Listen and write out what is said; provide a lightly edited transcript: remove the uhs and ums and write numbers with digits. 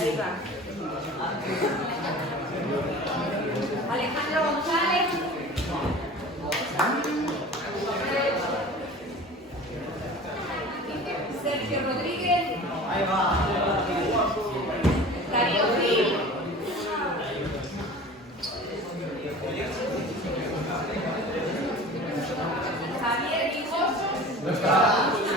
Ahí va. Alejandro González. Sergio Rodríguez. Ahí va. Darío Gil. Javier Guijoso. No está.